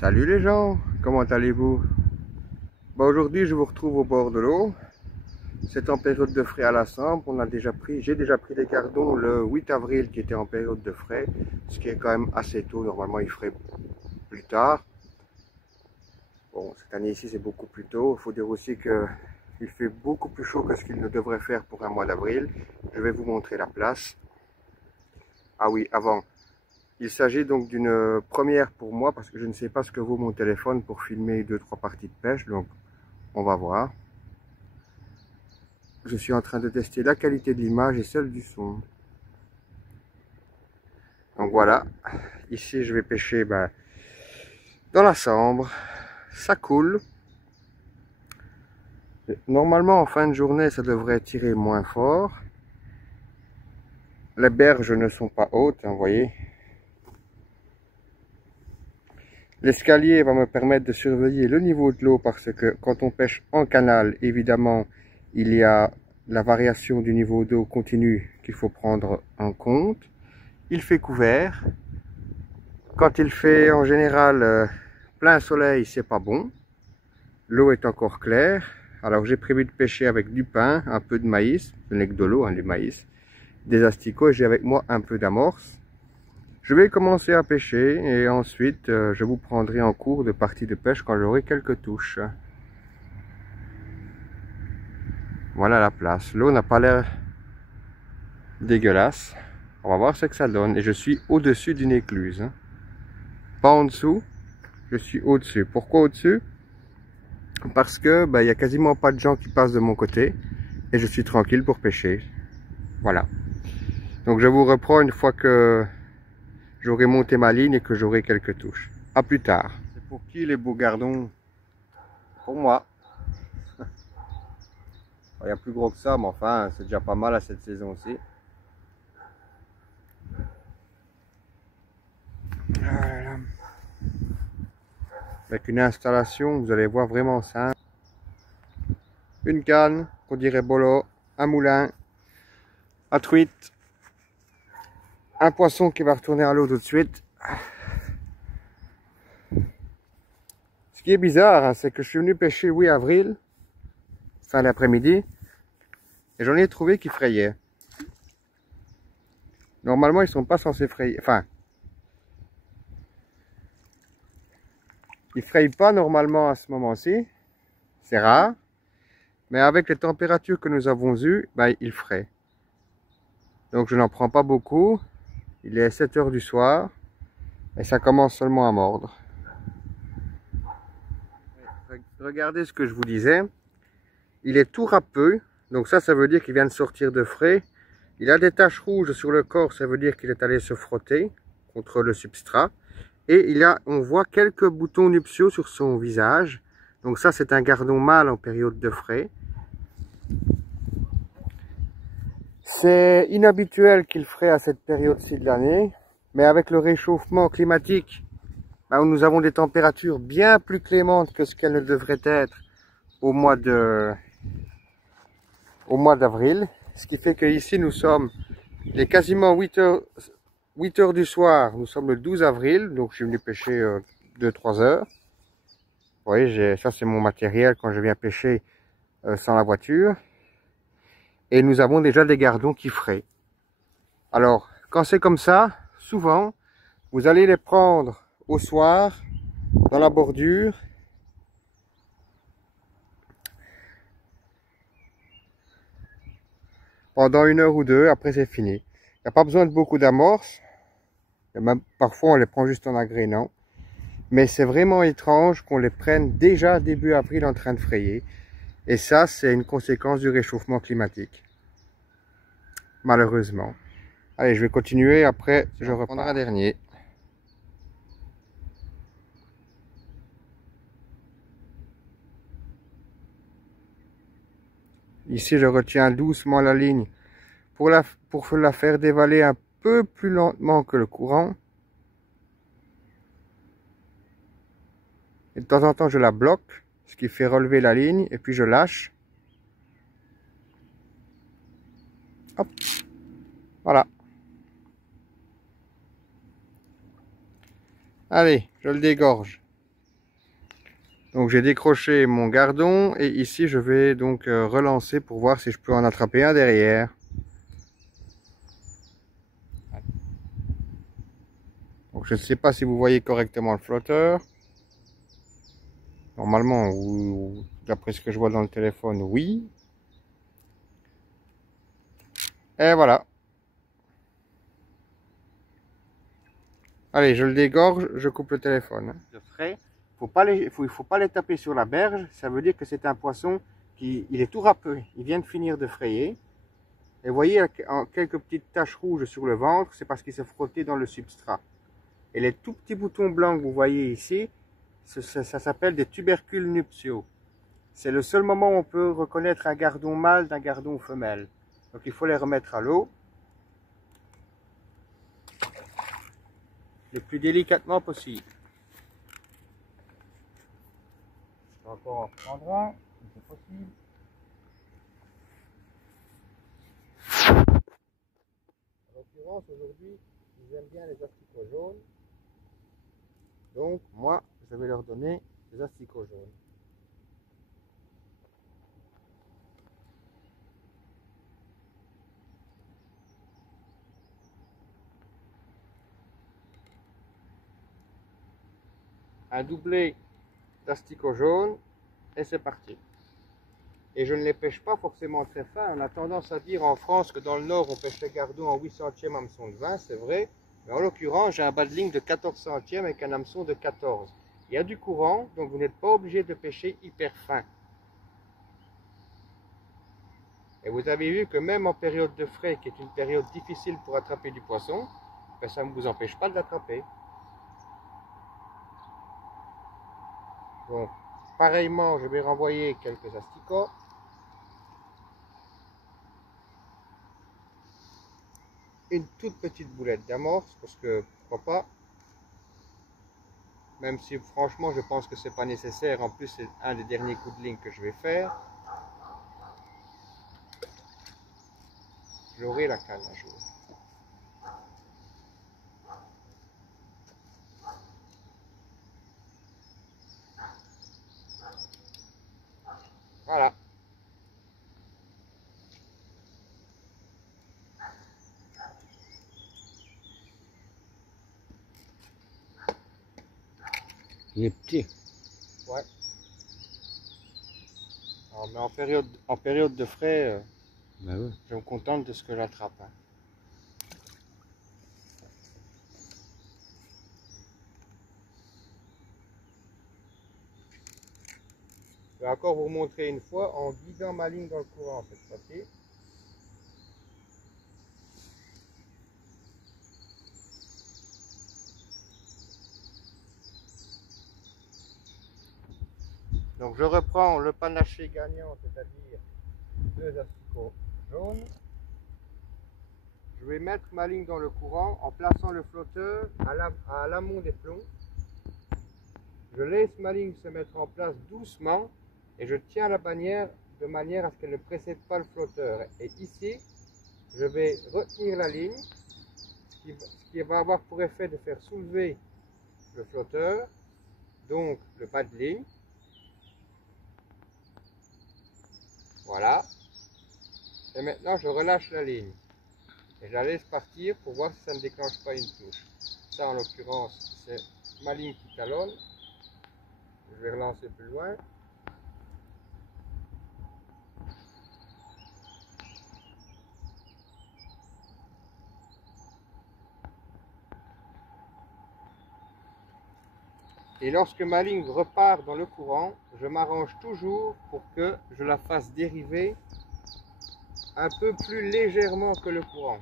Salut les gens, comment allez-vous? Aujourd'hui je vous retrouve au bord de l'eau. C'est en période de frais à la Sambre. J'ai déjà pris des gardons le 8 avril qui était en période de frais, ce qui est quand même assez tôt. Normalement il ferait plus tard. Bon, cette année ici c'est beaucoup plus tôt. Il faut dire aussi que il fait beaucoup plus chaud que ce qu'il ne devrait faire pour un mois d'avril. Je vais vous montrer la place. Ah oui, avant. Il s'agit donc d'une première pour moi parce que je ne sais pas ce que vaut mon téléphone pour filmer 2-3 parties de pêche. Donc on va voir. Je suis en train de tester la qualité de l'image et celle du son. Donc voilà, ici je vais pêcher dans la Sambre. Ça coule. Normalement en fin de journée ça devrait tirer moins fort. Les berges ne sont pas hautes, hein, vous voyez. L'escalier va me permettre de surveiller le niveau de l'eau parce que quand on pêche en canal, évidemment, il y a la variation du niveau d'eau continue qu'il faut prendre en compte. Il fait couvert. Quand il fait en général plein soleil, c'est pas bon. L'eau est encore claire. Alors j'ai prévu de pêcher avec du pain, un peu de maïs, ce n'est que de l'eau, hein, du maïs, des asticots, et j'ai avec moi un peu d'amorce. Je vais commencer à pêcher et ensuite je vous prendrai en cours de partie de pêche quand j'aurai quelques touches. Voilà la place. L'eau n'a pas l'air dégueulasse. On va voir ce que ça donne. Et je suis au-dessus d'une écluse. Hein. Pas en dessous, je suis au-dessus. Pourquoi au-dessus? Parce que il y a quasiment pas de gens qui passent de mon côté et je suis tranquille pour pêcher. Voilà. Donc je vous reprends une fois que j'aurai monté ma ligne et que j'aurai quelques touches. À plus tard. C'est pour qui les beaux gardons? Pour moi. Il y a plus gros que ça, mais enfin, c'est déjà pas mal à cette saison-ci. Voilà. Avec une installation, vous allez voir, vraiment simple. Une canne, qu'on dirait bolo, un moulin, à truite, un poisson qui va retourner à l'eau tout de suite. Ce qui est bizarre, hein, c'est que je suis venu pêcher le 8 avril, fin d'après-midi, et j'en ai trouvé qui frayaient. Normalement, ils sont pas censés frayer. Enfin, ils frayent pas normalement à ce moment-ci. C'est rare. Mais avec les températures que nous avons eues, ils frayent. Donc je n'en prends pas beaucoup. Il est 7 h du soir. Et ça commence seulement à mordre. Regardez ce que je vous disais. Il est tout râpeux. Donc ça veut dire qu'il vient de sortir de frais. Il a des taches rouges sur le corps. Ça veut dire qu'il est allé se frotter contre le substrat. Et on voit quelques boutons nuptiaux sur son visage. Donc ça, c'est un gardon mâle en période de frais. C'est inhabituel qu'il fraie à cette période-ci de l'année. Mais avec le réchauffement climatique, nous avons des températures bien plus clémentes que ce qu'elles ne devraient être au mois d'avril. Ce qui fait qu'ici, nous sommes quasiment 8 heures du soir. Nous sommes le 12 avril, donc je suis venu pêcher 2-3 heures. Vous voyez, ça c'est mon matériel quand je viens pêcher sans la voiture. Et nous avons déjà des gardons qui fraient. Alors, quand c'est comme ça, souvent, vous allez les prendre au soir, dans la bordure. Pendant 1 heure ou 2, après c'est fini. Il n'y a pas besoin de beaucoup d'amorce. Même parfois on les prend juste en agrénant. Mais c'est vraiment étrange qu'on les prenne déjà début avril en train de frayer. Et ça, c'est une conséquence du réchauffement climatique. Malheureusement. Allez, je vais continuer. Après, je reprendrai un dernier. Ici, je retiens doucement la ligne pour la faire dévaler un peu plus lentement que le courant. Et de temps en temps, je la bloque, ce qui fait relever la ligne, et puis je lâche. Hop, voilà. Allez, je le dégorge. Donc j'ai décroché mon gardon et ici je vais donc relancer pour voir si je peux en attraper un derrière. Donc je ne sais pas si vous voyez correctement le flotteur. Normalement, d'après ce que je vois dans le téléphone, oui. Et voilà. Allez, je le dégorge, je coupe le téléphone. De frais, il faut pas les taper sur la berge. Ça veut dire que c'est un poisson il est tout râpé. Il vient de finir de frayer. Et vous voyez quelques petites taches rouges sur le ventre, c'est parce qu'il s'est frotté dans le substrat. Et les tout petits boutons blancs que vous voyez ici, ça s'appelle des tubercules nuptiaux. C'est le seul moment où on peut reconnaître un gardon mâle d'un gardon femelle. Donc il faut les remettre à l'eau le plus délicatement possible. Je vais encore en prendre un, si c'est possible. En l'occurrence, aujourd'hui, ils aiment bien les asticots jaunes. Donc, moi, je vais leur donner des asticots jaunes. Un doublé d'asticots jaunes et c'est parti. Et je ne les pêche pas forcément très fins. On a tendance à dire en France que dans le Nord, on pêche les gardons en 8 centièmes hameçon de 20, c'est vrai. Mais en l'occurrence, j'ai un bas de ligne de 14 centièmes avec un hameçon de 14. Il y a du courant, donc vous n'êtes pas obligé de pêcher hyper fin. Et vous avez vu que même en période de frai, qui est une période difficile pour attraper du poisson, ben ça ne vous empêche pas de l'attraper. Donc, pareillement, je vais renvoyer quelques asticots. Une toute petite boulette d'amorce, parce que pourquoi pas. Même si franchement je pense que c'est pas nécessaire, en plus c'est un des derniers coups de ligne que je vais faire. J'aurai la canne un jour. Voilà. Il est petit. Ouais. Alors, mais en période de frais, Bah ouais. je me contente de ce que j'attrape. Hein. Je vais encore vous montrer une fois en guidant ma ligne dans le courant cette fois-ci. Donc je reprends le panaché gagnant, c'est-à-dire 2 asticots jaunes. Je vais mettre ma ligne dans le courant en plaçant le flotteur à l'amont des plombs. Je laisse ma ligne se mettre en place doucement et je tiens la bannière de manière à ce qu'elle ne précède pas le flotteur. Et ici, je vais retenir la ligne, ce qui va avoir pour effet de faire soulever le flotteur, donc le bas de ligne. Voilà. Et maintenant, je relâche la ligne. Et je la laisse partir pour voir si ça ne déclenche pas une touche. Ça, en l'occurrence, c'est ma ligne qui talonne. Je vais relancer plus loin. Et lorsque ma ligne repart dans le courant, je m'arrange toujours pour que je la fasse dériver un peu plus légèrement que le courant.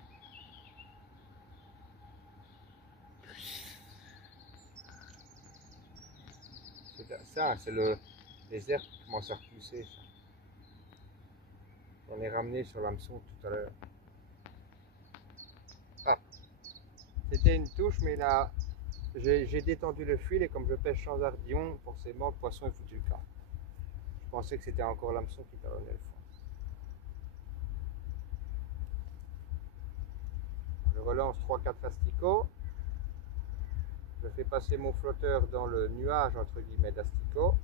Ça, c'est les herbes qui commencent à repousser. On est ramené sur l'hameçon tout à l'heure. Ah, c'était une touche, mais là, j'ai détendu le fil et comme je pêche sans ardillon, forcément le poisson est foutu le camp. Je pensais que c'était encore l'hameçon qui talonnait le fond. Je relance 3-4 asticots. Je fais passer mon flotteur dans le nuage entre guillemets d'asticots.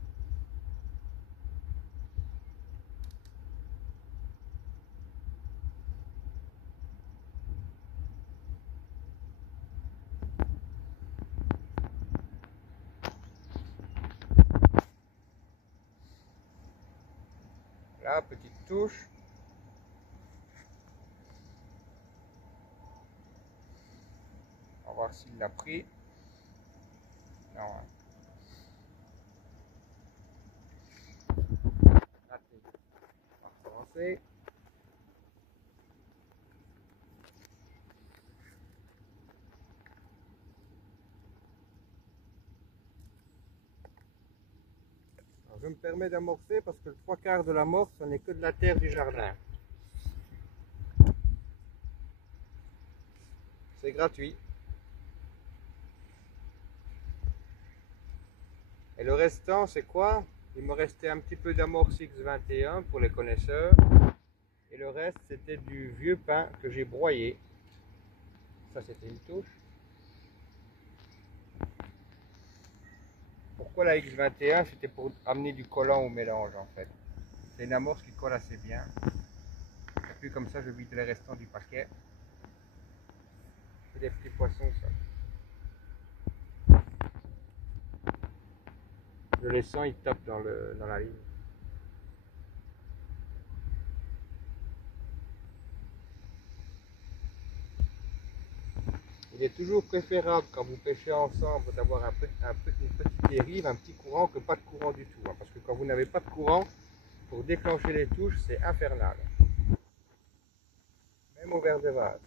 Là, petite touche. On va voir s'il l'a pris. Non. Hein. Raté. On va recommencer. Alors, je me permets d'amorcer parce que le 3/4 de l'amorce, ce n'est que de la terre du jardin. C'est gratuit. Et le restant, c'est quoi? Il me restait un petit peu d'amorce X21 pour les connaisseurs. Et le reste, c'était du vieux pain que j'ai broyé. Ça, c'était une touche. Pourquoi la X21? C'était pour amener du collant au mélange, en fait. C'est une amorce qui colle assez bien. Et puis comme ça, je vide les restants du paquet. C'est des petits poissons, ça. Je les sens, ils tapent dans la ligne. Il est toujours préférable quand vous pêchez ensemble d'avoir une petite dérive, un petit courant que pas de courant du tout. Hein, parce que quand vous n'avez pas de courant, pour déclencher les touches, c'est infernal. Même au verre de vase.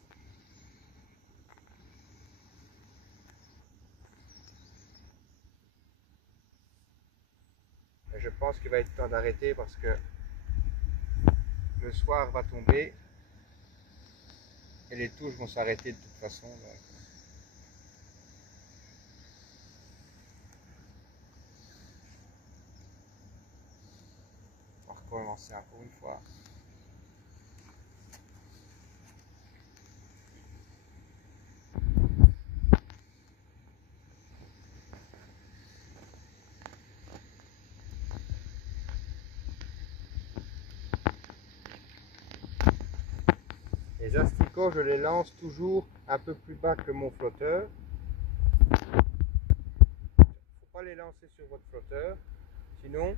Mais je pense qu'il va être temps d'arrêter parce que le soir va tomber et les touches vont s'arrêter de toute façon. Donc. On va recommencer encore une fois. Les asticots, je les lance toujours un peu plus bas que mon flotteur. Il ne faut pas les lancer sur votre flotteur, sinon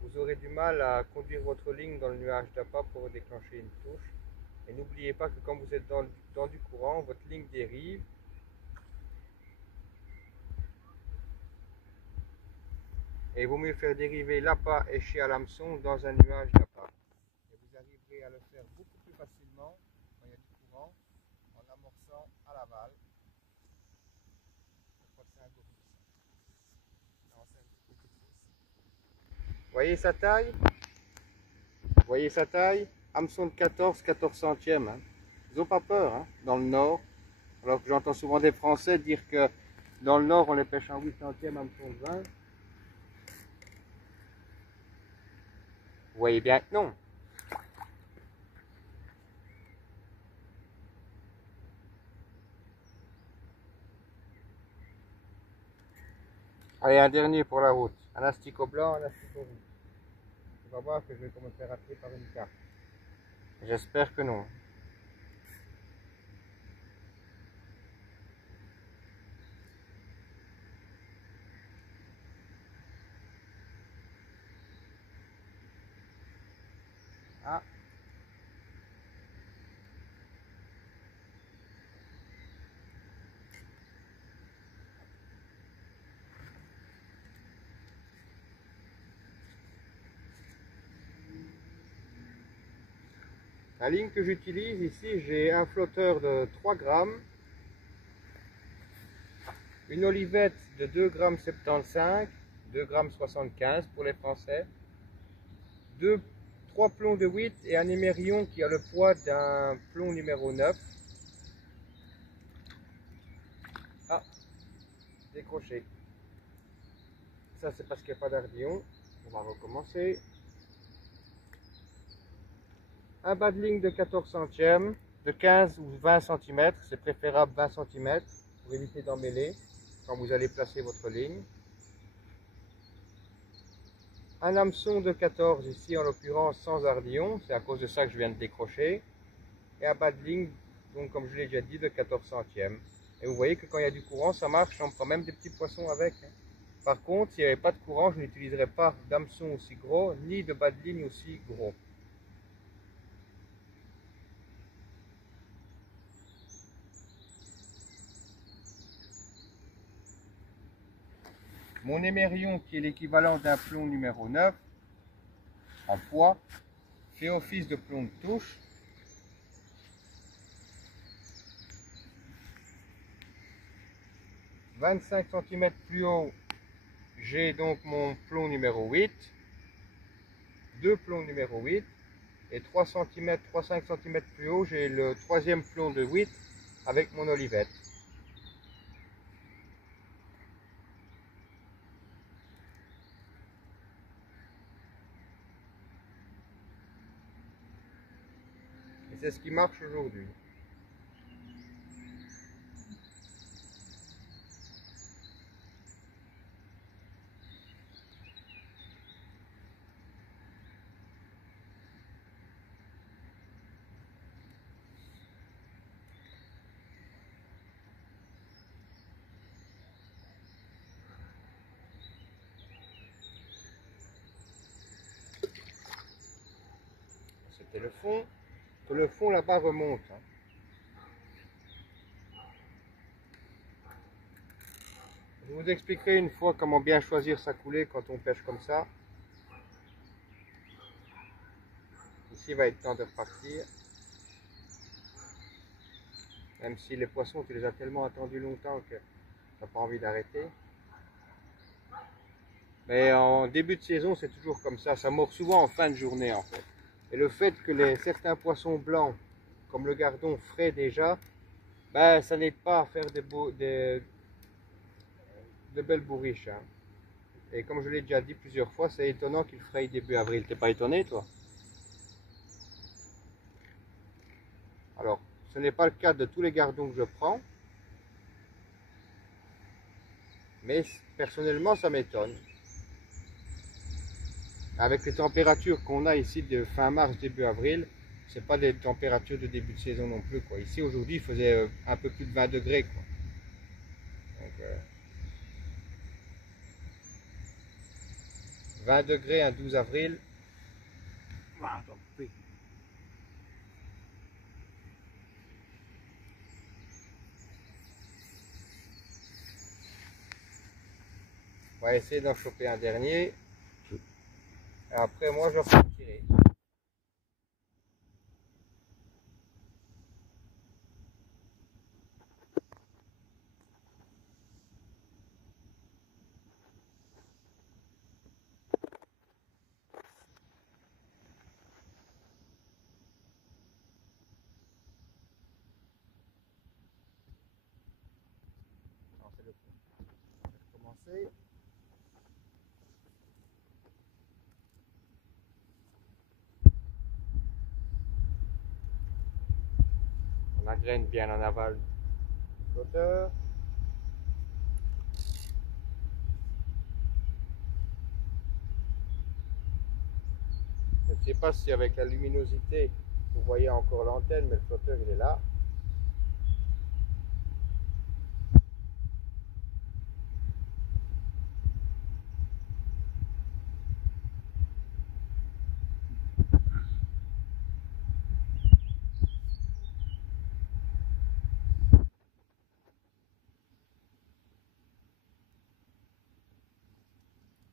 vous aurez du mal à conduire votre ligne dans le nuage d'appât pour déclencher une touche. Et n'oubliez pas que quand vous êtes dans du courant, votre ligne dérive. Et il vaut mieux faire dériver l'appât éché à l'hameçon dans un nuage d'appât. Et vous arriverez à le faire beaucoup plus facilement quand il y a du courant en amorçant à l'aval. Je crois que c'est un gorille. Non, c'est une petite fausse. Voyez sa taille? Voyez sa taille? Hameçon de 14 centièmes. Hein. Ils n'ont pas peur hein, dans le nord. Alors que j'entends souvent des Français dire que dans le nord on les pêche en 8 centièmes hameçon de 20. Vous voyez bien que non. Allez, un dernier pour la route. Un asticot blanc, un asticot rouge. On va voir que je vais me faire attirer par une carte. J'espère que non. Ah. La ligne que j'utilise ici, j'ai un flotteur de 3 grammes, une olivette de 2,75 g, 2,75 g pour les Français, 3 plombs de 8 et un émerion qui a le poids d'un plomb numéro 9. Ah, décroché. Ça c'est parce qu'il n'y a pas d'ardillon. On va recommencer. Un bas de ligne de 14 centièmes, de 15 ou 20 cm, c'est préférable 20 cm pour éviter d'emmêler quand vous allez placer votre ligne. Un hameçon de 14 ici en l'occurrence sans ardillon, c'est à cause de ça que je viens de décrocher. Et un bas de ligne, donc comme je l'ai déjà dit, de 14 centièmes. Et vous voyez que quand il y a du courant, ça marche, on prend même des petits poissons avec. Hein. Par contre, s'il n'y avait pas de courant, je n'utiliserais pas d'hameçon aussi gros, ni de bas de ligne aussi gros. Mon émerion, qui est l'équivalent d'un plomb numéro 9, en poids, fait office de plomb de touche. « 25 cm plus haut, j'ai donc mon plomb numéro 8, deux plombs numéro 8, et 3-5 cm plus haut, j'ai le troisième plomb de 8 avec mon olivette. Et c'est ce qui marche aujourd'hui. C'était le fond. Que le fond là-bas remonte. Je vous expliquerai une fois comment bien choisir sa coulée quand on pêche comme ça. Ici, il va être temps de repartir. Même si les poissons, tu les as tellement attendus longtemps que tu n'as pas envie d'arrêter. Mais en début de saison, c'est toujours comme ça mord souvent en fin de journée en fait. Et le fait que certains poissons blancs, comme le gardon frais déjà, ben, ça n'aide pas à faire de belles bourriches. Hein. Et comme je l'ai déjà dit plusieurs fois, c'est étonnant qu'il fraye début avril. T'es pas étonné, toi? Alors, ce n'est pas le cas de tous les gardons que je prends. Mais personnellement, ça m'étonne. Avec les températures qu'on a ici de fin mars, début avril, c'est pas des températures de début de saison non plus, quoi. Ici, aujourd'hui, il faisait un peu plus de 20 degrés, quoi. Donc, 20 degrés un 12 avril. Ah, tant pis. On va essayer d'en choper un dernier. Et après, moi, je vais tirer. Alors, c'est le coup. On va recommencer. On engraine bien en aval du flotteur. Je ne sais pas si avec la luminosité, vous voyez encore l'antenne, mais le flotteur, il est là.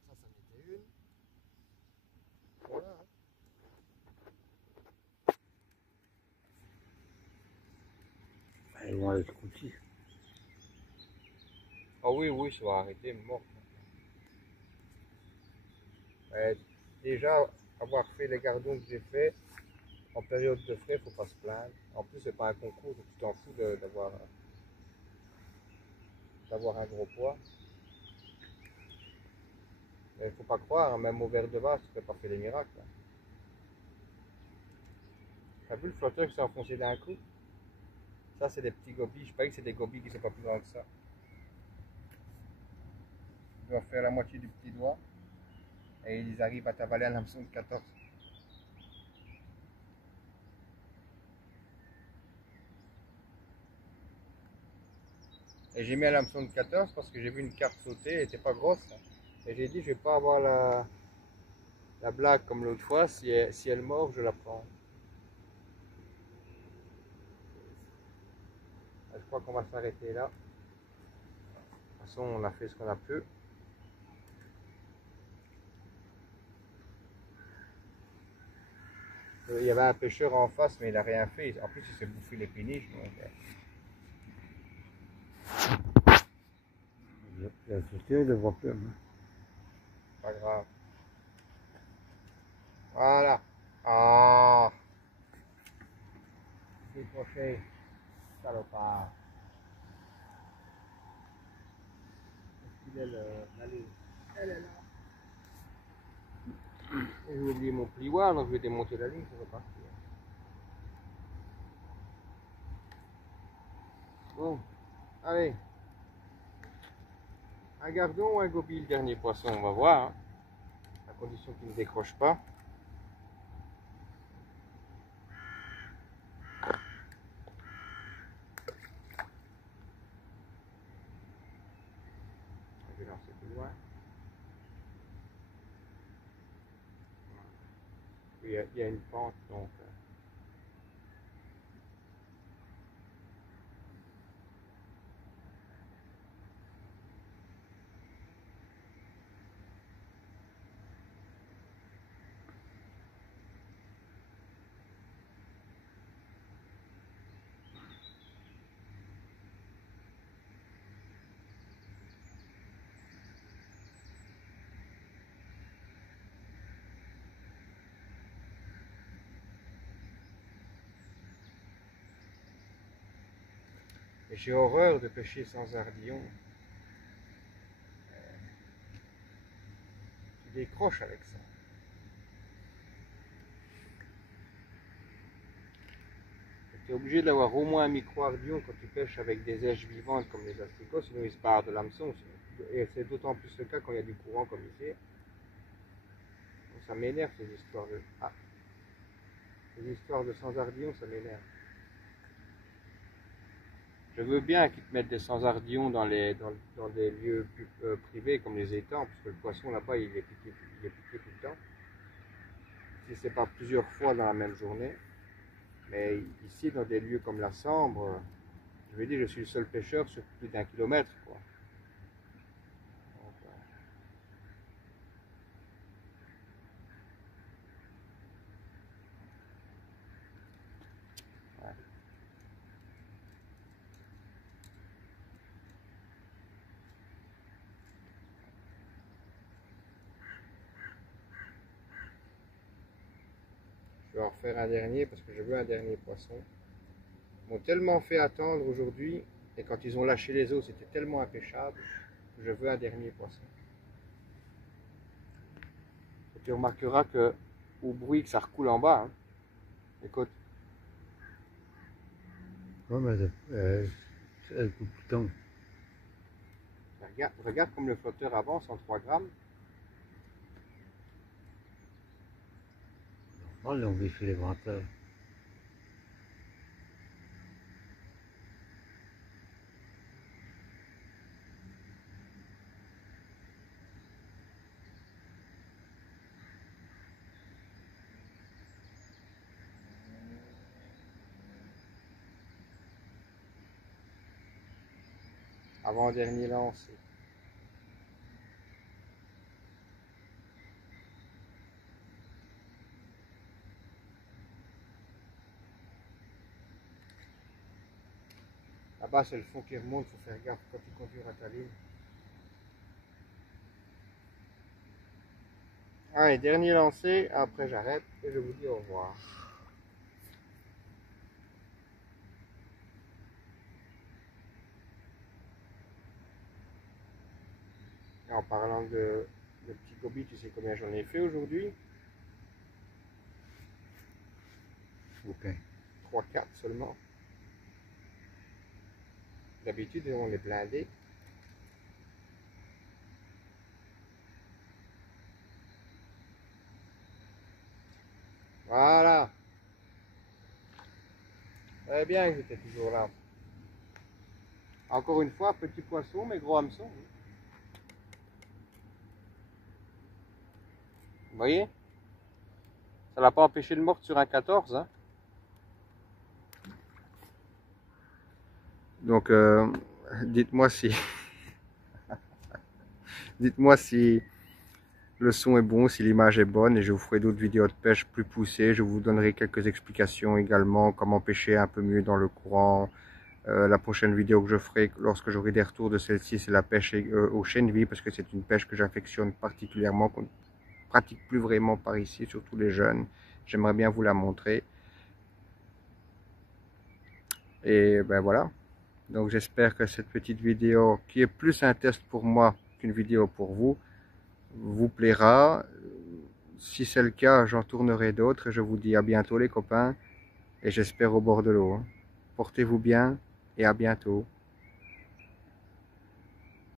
Ça en était une. Voilà. Ils vont aller se coucher. Ah oui, oui, ça va arrêter, mort. Déjà, avoir fait les gardons que j'ai fait en période de frais, faut pas se plaindre. En plus, c'est pas un concours, donc tu t'en fous d'avoir un gros poids. Mais il faut pas croire, hein, même au verre de vase, tu ne peux pas faire des miracles. Hein. T'as vu le flotteur qui s'est enfoncé d'un coup? Ça, c'est des petits gobies. Je parie que c'est des gobies qui sont pas plus grands que ça. Ils doivent faire la moitié du petit doigt. Et ils arrivent à t'avaler un hameçon de 14. Et j'ai mis un hameçon de 14 parce que j'ai vu une carpe sauter, elle n'était pas grosse. Et j'ai dit, je vais pas avoir la blague comme l'autre fois, si elle mord, je la prends. Je crois qu'on va s'arrêter là. De toute façon, on a fait ce qu'on a pu. Il y avait un pêcheur en face, mais il n'a rien fait. En plus, il s'est bouffé les péniches. Donc, La société, il ne voit plus. Hein. pas grave. Voilà. Ah, décroché. Salopard. Est-ce qu'il est la ligne? Elle est là. J'ai oublié mon plioir, donc je vais démonter la ligne, ça va partir. Bon, allez. Un gardon ou un goby, le dernier poisson, on va voir. Hein. À condition qu'il ne décroche pas. Je vais lancer plus loin. Il y a une pente, donc. Et j'ai horreur de pêcher sans ardillon. Tu décroches avec ça. Tu es obligé d'avoir au moins un micro-ardillon quand tu pêches avec des eiches vivantes comme les asticots, sinon ils se barrent de l'hameçon. Et c'est d'autant plus le cas quand il y a du courant comme ici. Donc ça m'énerve ces histoires de. Ah, ces histoires de sans ardillon, ça m'énerve. Je veux bien qu'ils te mettent des sans-ardillons dans des lieux plus, privés comme les étangs, parce que le poisson là-bas il est piqué tout le temps. Si c'est pas plusieurs fois dans la même journée. Mais ici, dans des lieux comme la Sambre, je veux dire, je suis le seul pêcheur sur plus d'1 kilomètre, quoi. Donc, ouais. Je vais en refaire un dernier parce que je veux un dernier poisson. Ils m'ont tellement fait attendre aujourd'hui, et quand ils ont lâché les eaux, c'était tellement impêchable que je veux un dernier poisson. Et tu remarqueras que, au bruit que ça recoule en bas, hein. Écoute. Oui, mais elle coupe tout le temps. Regarde comme le flotteur avance en 3 grammes. Normal, on vit chez les venteurs. Avant-dernier lancé. Là-bas, c'est le fond qui remonte, il faut faire gaffe quand tu conduis à ta ligne. Allez, dernier lancé, après j'arrête et je vous dis au revoir. Et en parlant de petits gobies, tu sais combien j'en ai fait aujourd'hui? Ok. 3-4 seulement. D'habitude, on est blindé. Voilà. Très bien que j'étais toujours là. Encore une fois, petit poisson, mais gros hameçon. Vous voyez? Ça l'a pas empêché de mordre sur un 14. Hein. Donc, dites-moi si... dites-moi si le son est bon, si l'image est bonne, et je vous ferai d'autres vidéos de pêche plus poussées. Je vous donnerai quelques explications également, comment pêcher un peu mieux dans le courant. La prochaine vidéo que je ferai lorsque j'aurai des retours de celle-ci, c'est la pêche au chènevis, parce que c'est une pêche que j'affectionne particulièrement, qu'on ne pratique plus vraiment par ici, surtout les jeunes. J'aimerais bien vous la montrer. Et ben voilà. Donc j'espère que cette petite vidéo, qui est plus un test pour moi qu'une vidéo pour vous, vous plaira. Si c'est le cas, j'en tournerai d'autres. Je vous dis à bientôt les copains, et j'espère au bord de l'eau. Portez-vous bien et à bientôt.